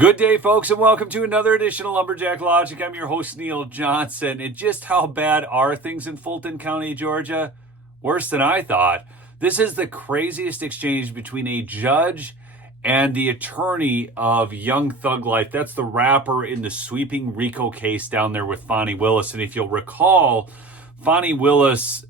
Good day, folks, and welcome to another edition of Lumberjack Logic. I'm your host, Neil Johnson. And just how bad are things in Fulton County, Georgia? Worse than I thought. This is the craziest exchange between a judge and the attorney of Young Thug Life. That's the rapper in the sweeping RICO case down there with Fonnie Willis. And if you'll recall, Fonnie Willis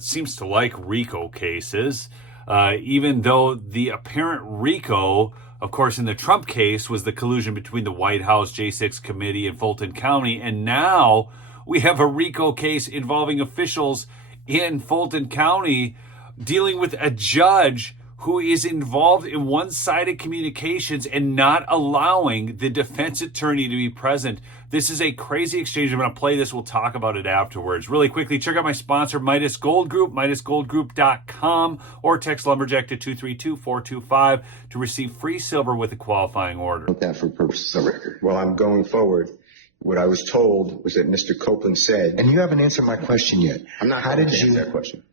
seems to like RICO cases, even though the apparent RICO, of course, in the Trump case, was the collusion between the White House, J6 committee, and Fulton County. And now we have a RICO case involving officials in Fulton County dealing with a judge who is involved in one-sided communications and not allowing the defense attorney to be present. This is a crazy exchange. I'm going to play this. We'll talk about it afterwards. Really quickly, check out my sponsor, Midas Gold Group, MidasGoldGroup.com, or text Lumberjack to 232-425 to receive free silver with a qualifying order. That for purposes of record. Well, I'm going forward. What I was told was that Mr. Copeland said, and you haven't answered my question yet. I'm not going to answer that question.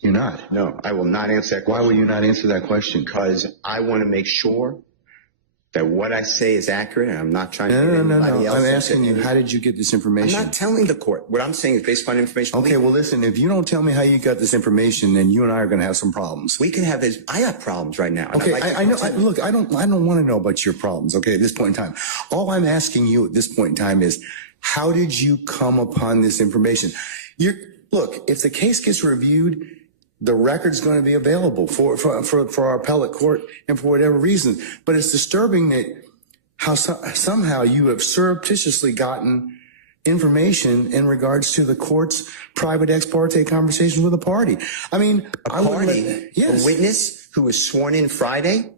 You're not? No, I will not answer that question. Why will you not answer that question? Because I want to make sure that what I say is accurate, and I'm not trying to get anybody else. I'm asking you, how did you get this information? I'm not telling the court. What I'm saying is based upon information. Okay, well, listen, if you don't tell me how you got this information, then you and I are going to have some problems. We can have this. I have problems right now. Okay, I know. Look, I don't want to know about your problems, okay, at this point in time. All I'm asking you at this point in time is, how did you come upon this information? Look, if the case gets reviewed, the record's going to be available for our appellate court and for whatever reason. But it's disturbing that how somehow you have surreptitiously gotten information in regards to the court's private ex parte conversation with a party. I mean, yes. A witness who was sworn in Friday.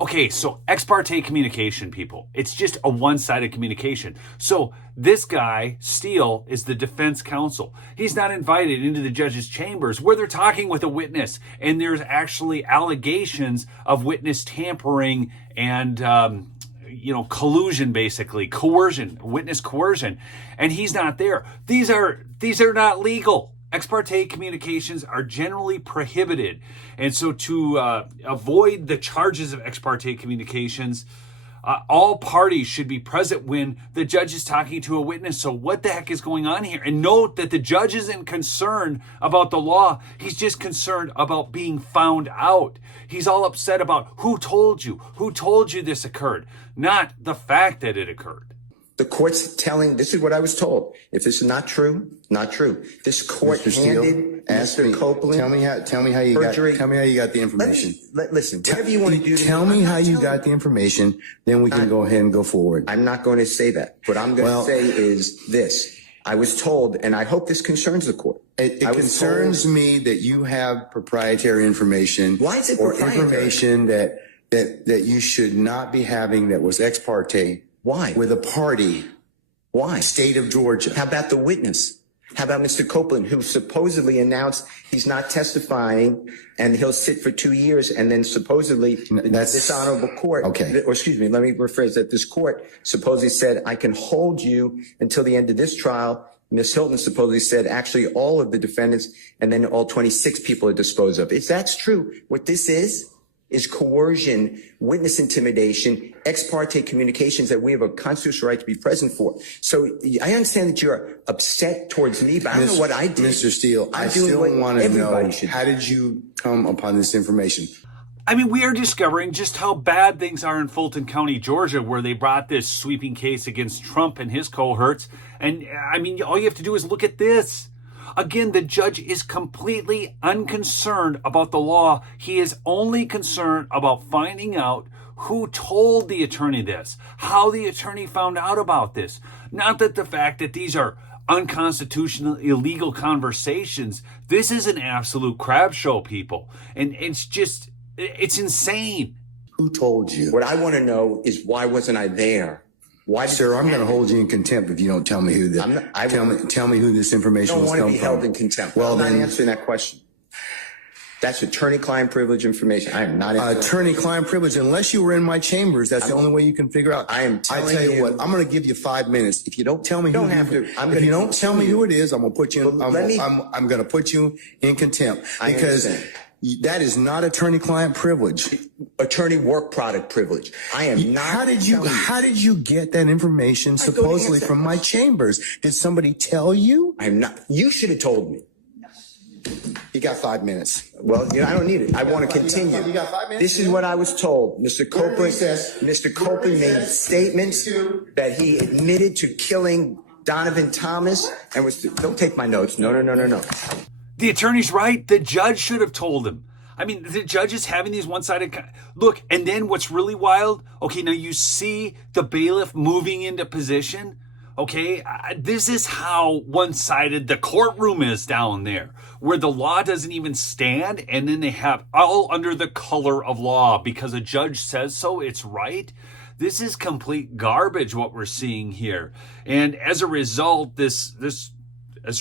Okay, so ex parte communication, people. It's just a one-sided communication. So this guy, Steele, is the defense counsel. He's not invited into the judge's chambers where they're talking with a witness, and there's actually allegations of witness tampering and collusion, basically, coercion, witness coercion, and he's not there. These are not legal. Ex parte communications are generally prohibited. And so to avoid the charges of ex parte communications, all parties should be present when the judge is talking to a witness. So what the heck is going on here? And note that the judge isn't concerned about the law. He's just concerned about being found out. He's all upset about who told you this occurred, not the fact that it occurred. The court's telling, this is what I was told. If this is not true, not true. This court handed Mr. Copeland. Tell me how you got the information. Listen, whatever you want to do. Tell me how you got the information, then we can go ahead and go forward. I'm not going to say that. What I'm going to say is this. I was told, and I hope this concerns the court. It concerns me that you have proprietary information. Why is it proprietary? Or information that you should not be having that was ex parte. Why? With a party. Why? State of Georgia. How about the witness? How about Mr. Copeland, who supposedly announced he's not testifying and he'll sit for 2 years, and then supposedly this honorable court, or excuse me, let me rephrase that. This court supposedly said, I can hold you until the end of this trial. Ms. Hilton supposedly said, actually, all of the defendants and then all 26 people are disposed of. If that's true, what this is coercion, witness intimidation, ex parte communications that we have a constitutional right to be present for. So I understand that you're upset towards me, but I don't know what I did. Mr. Steele, I still want to know, how did you come upon this information? I mean, we are discovering just how bad things are in Fulton County, Georgia, where they brought this sweeping case against Trump and his cohorts. And I mean, all you have to do is look at this. Again, the judge is completely unconcerned about the law. He is only concerned about finding out who told the attorney this, how the attorney found out about this. Not that the fact that these are unconstitutional, illegal conversations. This is an absolute crap show, people. And it's insane. Who told you? What I want to know is, why wasn't I there? Why, sir, I'm going to hold you in contempt if you don't tell me who tell me who this information was coming from. I don't want to be held in contempt. Well, I'm not answering that question. That's attorney-client privilege information. I am not attorney-client privilege. Unless you were in my chambers, that's the only way you can figure out. I tell you what, I'm going to give you 5 minutes. If you don't tell me if you don't tell me who it is, I'm going to put you in, I'm going to put you in contempt, because That is not attorney-client privilege. Attorney work product privilege. I am not. How did you get that information supposedly from my chambers? Did somebody tell you? I'm not. You should have told me. You got 5 minutes. Well, I don't need it. I want to continue. You got 5 minutes? This is what I was told. Mr. Copeland made statements that he admitted to killing Donovan Thomas and was. Don't take my notes. No. The attorney's right. The judge should have told him. I mean, the judge is having these one-sided... Look, and then what's really wild, okay, now you see the bailiff moving into position, okay? This is how one-sided the courtroom is down there, where the law doesn't even stand, and then they have all under the color of law because a judge says so, it's right. This is complete garbage, what we're seeing here. And as a result, this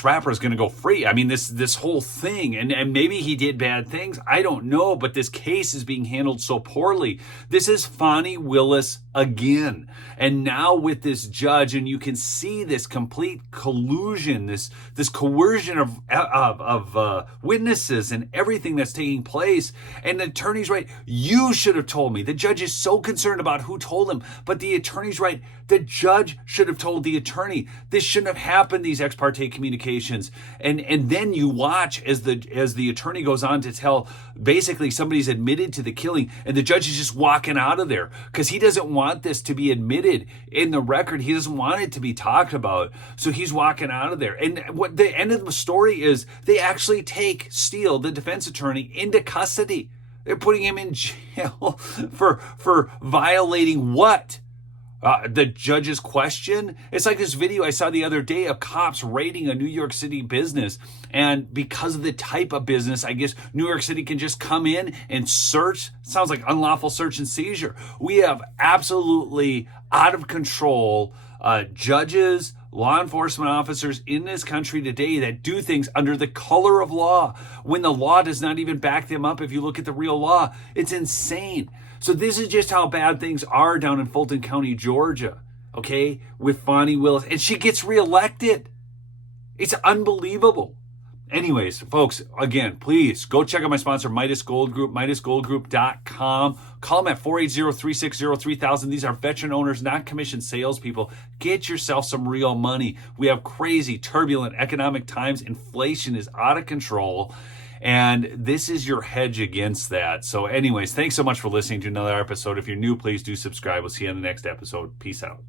rapper is going to go free. I mean, this whole thing, and maybe he did bad things. I don't know, but this case is being handled so poorly. This is Fonnie Willis again. And now with this judge, and you can see this complete collusion, this coercion of witnesses and everything that's taking place. And the attorney's right. You should have told me. The judge is so concerned about who told him, but the attorney's right. The judge should have told the attorney. This shouldn't have happened, these ex parte communications. And then you watch as the attorney goes on to tell, basically somebody's admitted to the killing, and the judge is just walking out of there because he doesn't want this to be admitted in the record. He doesn't want it to be talked about. So he's walking out of there. And what the end of the story is, they actually take Steele, the defense attorney, into custody. They're putting him in jail for violating what? The judge's question. It's like this video I saw the other day of cops raiding a New York City business. And because of the type of business, I guess New York City can just come in and search. Sounds like unlawful search and seizure. We have absolutely out of control judges, law enforcement officers in this country today that do things under the color of law when the law does not even back them up. If you look at the real law, it's insane. So this is just how bad things are down in Fulton County, Georgia, okay, with Fonnie Willis. And she gets reelected. It's unbelievable. Anyways, folks, again, please go check out my sponsor, Midas Gold Group, MidasGoldGroup.com. Call them at 480-360-3000. These are veteran owners, not commissioned salespeople. Get yourself some real money. We have crazy, turbulent economic times. Inflation is out of control. And this is your hedge against that. So anyways, thanks so much for listening to another episode. If you're new, please do subscribe. We'll see you in the next episode. Peace out.